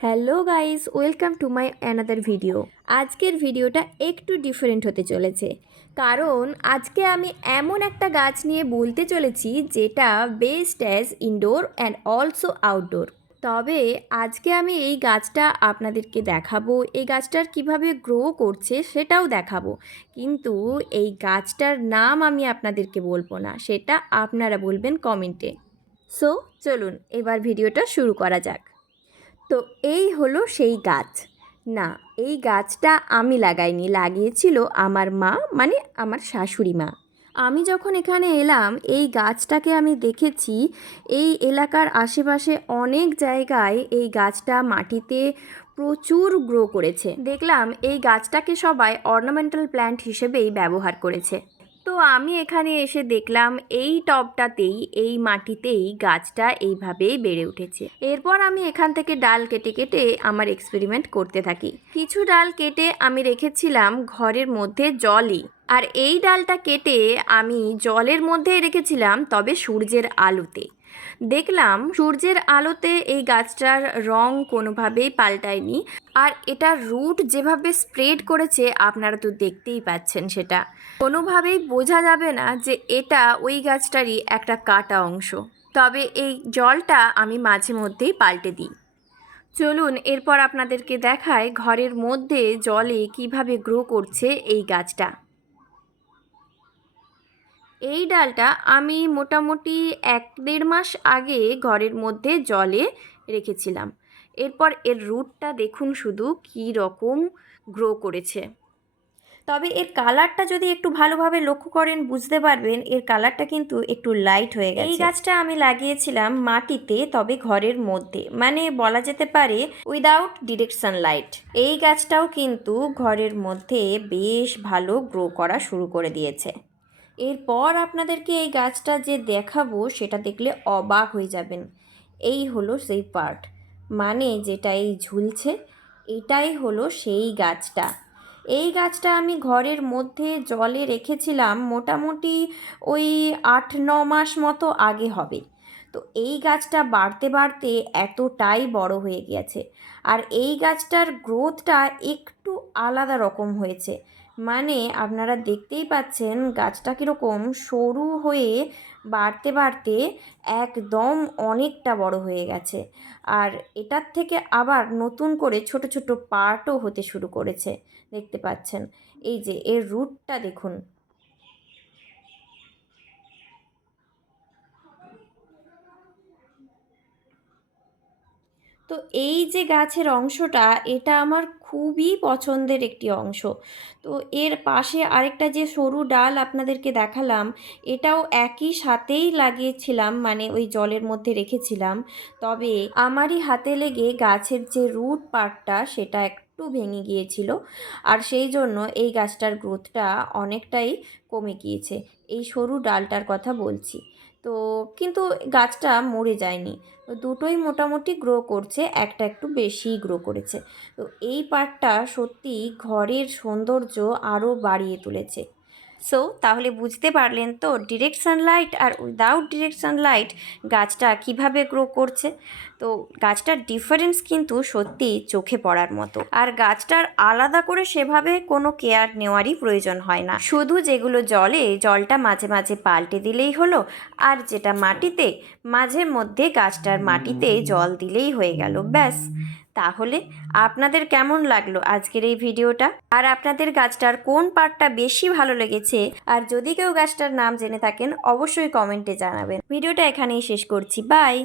Hello guys, welcome to my another video. আজকের ভিডিওটা একটু ডিফারেন্ট হতে চলেছে, কারণ আজকে আমি এমন একটা গাছ নিয়ে বলতে চলেছি যেটা best as indoor and also outdoor. তবে আজকে আমি এই গাছটা আপনাদেরকে দেখাবো, এই গাছটার কিভাবে গ্রো করছে সেটাও দেখাবো, কিন্তু এই গাছটার নাম আমি আপনাদেরকে বলবো না, সেটা আপনারা বলবেন কমেন্টে। সো চলুন এবার ভিডিওটা শুরু করা যাক। তো এই হলো সেই গাছ। না, এই গাছটা আমি লাগাইনি, লাগিয়েছিল আমার মা, মানে আমার শাশুড়ি মা। আমি যখন এখানে এলাম এই গাছটাকে আমি দেখেছি এই এলাকার আশেপাশে অনেক জায়গায় এই গাছটা মাটিতে প্রচুর গ্রো করেছে। দেখলাম এই গাছটাকে সবাই অর্নামেন্টাল প্ল্যান্ট হিসেবেই ব্যবহার করেছে। তো আমি এখানে এসে দেখলাম এই টবটাতেই, এই মাটিতেই গাছটা এইভাবেই বেড়ে উঠেছে। এরপর আমি এখান থেকে ডাল কেটে কেটে আমার এক্সপেরিমেন্ট করতে থাকি। কিছু ডাল কেটে আমি রেখেছিলাম ঘরের মধ্যে জলই, আর এই ডালটা কেটে আমি জলের মধ্যেই রেখেছিলাম, তবে সূর্যের আলোতে। দেখলাম সূর্যের আলোতে এই গাছটার রং কোনোভাবেই পাল্টায়নি, আর এটা রুট যেভাবে স্প্রেড করেছে আপনারা তো দেখতেই পাচ্ছেন, সেটা কোনোভাবেই বোঝা যাবে না যে এটা ওই গাছটারই একটা কাটা অংশ। তবে এই জলটা আমি মাঝে মধ্যেই পাল্টে দিই। চলুন এরপর আপনাদেরকে দেখায় ঘরের মধ্যে জলে কিভাবে গ্রো করছে এই গাছটা। এই ডালটা আমি মোটামুটি 1-1.5 মাস আগে ঘরের মধ্যে জলে রেখেছিলাম। এরপর এর রুটটা দেখুন শুধু কী রকম গ্রো করেছে। তবে এর কালারটা যদি একটু ভালোভাবে লক্ষ্য করেন বুঝতে পারবেন এর কালারটা কিন্তু একটু লাইট হয়ে গেছে। এই গাছটা আমি লাগিয়েছিলাম মাটিতে, তবে ঘরের মধ্যে, মানে বলা যেতে পারে উইদাউট ডিরেক্ট সানলাইট। এই গাছটাও কিন্তু ঘরের মধ্যে বেশ ভালো গ্রো করা শুরু করে দিয়েছে। এরপর আপনাদেরকে এই গাছটা যে দেখাবো সেটা দেখলে অবাক হয়ে যাবেন। এই হলো সেই পার্ট, মানে যেটা এই ঝুলছে, এটাই হলো সেই গাছটা। এই গাছটা আমি ঘরের মধ্যে জলে রেখেছিলাম মোটামুটি ওই 8-9 মাস মতো আগে হবে। তো এই গাছটা বাড়তে বাড়তে এতটাই বড় হয়ে গিয়েছে, আর এই গাছটার গ্রোথটা একটু আলাদা রকম হয়েছে। মানে আপনারা দেখতেই পাচ্ছেন গাছটা কীরকম সরু হয়ে বাড়তে বাড়তে একদম অনেকটা বড় হয়ে গেছে, আর এটার থেকে আবার নতুন করে ছোট ছোট পার্টও হতে শুরু করেছে। দেখতে পাচ্ছেন এই যে এর রুটটা দেখুন। তো এই যে গাছের অংশটা, এটা আমার খুবই পছন্দের একটি অংশ। তো এর পাশে আরেকটা যে সরু ডাল আপনাদেরকে দেখালাম, এটাও একই সাথেই লাগিয়েছিলাম, মানে ওই জলের মধ্যে রেখেছিলাম। তবে আমারই হাতে লেগে গাছের যে রুট পার্টটা সেটা একটু ভেঙে গিয়েছিল, আর সেই জন্য এই গাছটার গ্রোথটা অনেকটাই কমে গিয়েছে। এই সরু ডালটার কথা বলছি। তো কিন্তু গাছটা মরে যায়নি, দুটোই মোটামুটি গ্রো করছে, একটা একটু বেশিই গ্রো করেছে। তো এই পার্টটা সত্যি ঘরের সৌন্দর্য আরও বাড়িয়ে তুলেছে। সো তাহলে বুঝতে পারলেন তো ডিরেক্ট সানলাইট আর উইদাউট ডিরেক্ট সানলাইট গাছটা কিভাবে গ্রো করছে। তো গাছটার ডিফারেন্স কিন্তু সত্যি চোখে পড়ার মতো, আর গাছটার আলাদা করে সেভাবে কোনো কেয়ার নেওয়ারই প্রয়োজন হয় না। শুধু যেগুলো জলে, জলটা মাঝে মাঝে পাল্টে দিলেই হলো, আর যেটা মাটিতে, মাঝে মধ্যে গাছটার মাটিতে জল দিলেই হয়ে গেল, ব্যাস। তাহলে আপনাদের কেমন লাগলো আজকের এই ভিডিওটা, আর আপনাদের গাছটার কোন পার্টটা বেশি ভালো লেগেছে, আর যদি কেউ গাছটার নাম জেনে থাকেন অবশ্যই কমেন্টে জানাবেন। ভিডিওটা এখানেই শেষ করছি, বাই।